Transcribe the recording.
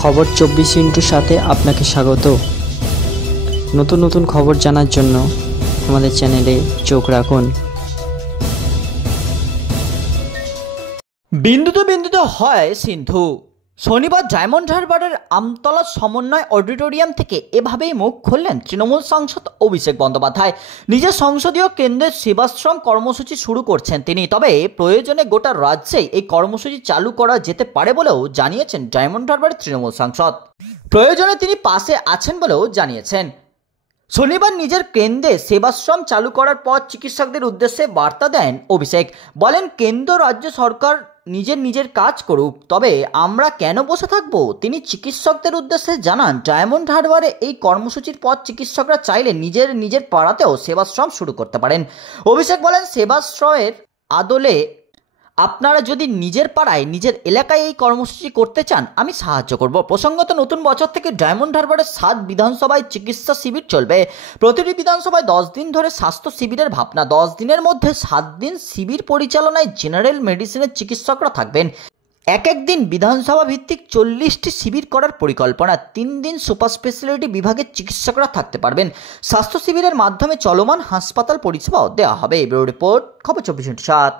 খবর 24 সাথে আপনাকে স্বাগত। নতুন নতুন খবর জানার জন্য আমাদের চ্যানেলে চোখ রাখুন। বিন্দুতে বিন্দুতে হয় সিন্ধু। শনিবার ডায়মন্ড হারবারের আমতলা সমন্বয় অডিটোরিয়াম থেকে এভাবেই মুখ খুললেন তৃণমূল সাংসদ অভিষেক বন্দ্যোপাধ্যায়। নিজের সংসদীয় কেন্দ্রের সেবাশ্রম কর্মসূচি শুরু করছেন তিনি, তবে প্রয়োজনে গোটা রাজ্যেই এই কর্মসূচি চালু করা যেতে পারে বলেও জানিয়েছেন ডায়মন্ড হারবারের তৃণমূল সাংসদ। প্রয়োজনে তিনি পাশে আছেন বলেও জানিয়েছেন। শনিবার নিজের কেন্দ্রে সেবাশ্রম চালু করার পর চিকিৎসকদের উদ্দেশ্যে বার্তা দেন অভিষেক। বলেন, কেন্দ্র রাজ্য সরকার নিজের কাজ করুক, তবে আমরা কেন বসে থাকবো। তিনি চিকিৎসকদের উদ্দেশ্যে জানান, ডায়মন্ড হারবারে এই কর্মসূচির পর চিকিৎসকরা চাইলে নিজের পাড়াতেও সেবাশ্রম শুরু করতে পারেন। অভিষেক বলেন, সেবাশ্রমের আদলে আপনারা যদি নিজের পাড়ায় নিজের এলাকায় এই কর্মসূচি করতে চান, আমি সাহায্য করব। প্রসঙ্গত, নতুন বছর থেকে ডায়মন্ড হারবারের 7 বিধানসভায় চিকিৎসা শিবির চলবে। প্রতিটি বিধানসভায় 10 দিন ধরে স্বাস্থ্য শিবিরের ভাবনা। 10 দিনের মধ্যে 7 দিন শিবির পরিচালনায় জেনারেল মেডিসিনের চিকিৎসকরা থাকবেন। এক দিন বিধানসভা ভিত্তিক 40টি শিবির করার পরিকল্পনা। 3 দিন সুপার স্পেশালিটি বিভাগের চিকিৎসকরা থাকতে পারবেন। স্বাস্থ্য শিবিরের মাধ্যমে চলমান হাসপাতাল পরিষেবাও দেওয়া হবে। ব্যুরো রিপোর্ট, খবর 24/7।